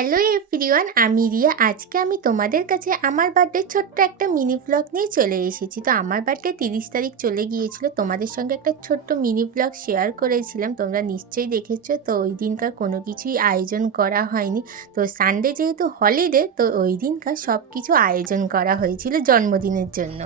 Hello everyone, আমি রিয়া। আজকে আমি তোমাদের কাছে আমার বার্থডে ছোট্ট একটা মিনি ভ্লগ নিয়ে চলে এসেছি। তো আমার বার্থডে 30 তারিখ চলে গিয়েছিল, তোমাদের সঙ্গে একটা ছোট্ট মিনি ভ্লগ শেয়ার করেছিলাম, তোমরা নিশ্চয়ই দেখেছো। তো ওই দিনকার কোনো কিছুই আয়োজন করা হয়নি। তো সানডে যেহেতু হলিডে, তো ওই দিনকার সব কিছু আয়োজন করা হয়েছিল জন্মদিনের জন্য।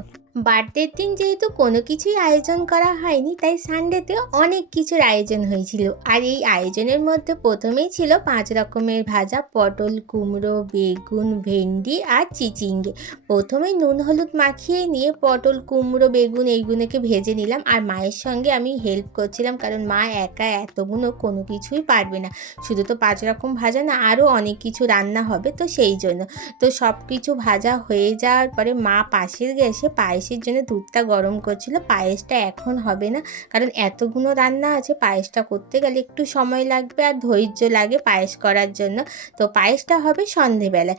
বার্থডের দিন যেহেতু কোনো কিছুই আয়োজন করা হয়নি, তাই সানডেতে অনেক কিছুর আয়োজন হয়েছিল। আর এই আয়োজনের মধ্যে প্রথমেই ছিল 5 রকমের ভাজা: পটল, কুমড়ো, বেগুন, ভেন্ডি আর চিচিঙ্গে। প্রথমেই নুন হলুদ মাখিয়ে নিয়ে পটল, কুমড়ো, বেগুন এইগুলোকে ভেজে নিলাম। আর মায়ের সঙ্গে আমি হেল্প করছিলাম, কারণ মা একা এতগুলো কোনো কিছুই পারবে না। শুধু তো 5 রকম ভাজা না, আরও অনেক কিছু রান্না হবে, তো সেই জন্য। তো সব কিছু ভাজা হয়ে যাওয়ার পরে মা পাশের গ্যাসে পায়েসের জন্য দুধটা গরম করছিল। পায়েসটা এখন হবে না, কারণ এতগুলো রান্না আছে, পায়েসটা করতে গেলে একটু সময় লাগবে আর ধৈর্য লাগে পায়েস করার জন্য। তো পায়েসটা হবে সন্ধেবেলায়।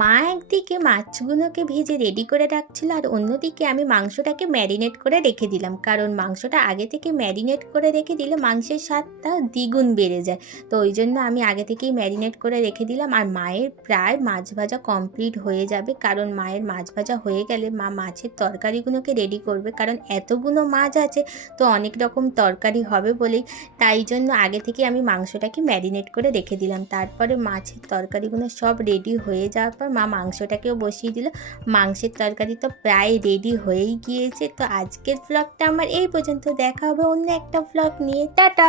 মা একদিকে মাছগুলোকে ভেজে রেডি করে রাখছিল, আর অন্যদিকে আমি মাংসটাকে ম্যারিনেট করে রেখে দিলাম, কারণ মাংসটা আগে থেকে ম্যারিনেট করে রেখে দিলে মাংসের স্বাদটা দ্বিগুণ বেড়ে যায়। তো ওই জন্য আমি আগে থেকেই ম্যারিনেট করে রেখে দিলাম। আর মায়ের প্রায় মাছ ভাজা কমপ্লিট হয়ে যাবে, কারণ মায়ের মাছ ভাজা হয়ে গেলে মা মাছের তরকারিগুলোকে রেডি করবে, কারণ এতগুলো মাছ আছে, তো অনেক রকম তরকারি হবে বলেই। তাই জন্য আগে থেকে আমি মাংসটাকে ম্যারিনেট করে রেখে দিলাম। তারপরে মাছের তরকারিগুলো সব রেডি হয়ে যাওয়ার পর মা মাংসটাকেও বসিয়ে দিল। মাংসের তরকারি তো প্রায় রেডি হয়েই গিয়েছে। তো আজকের ব্লগটা আমার এই পর্যন্ত। দেখা হবে অন্য একটা ব্লগ নিয়ে। টাটা।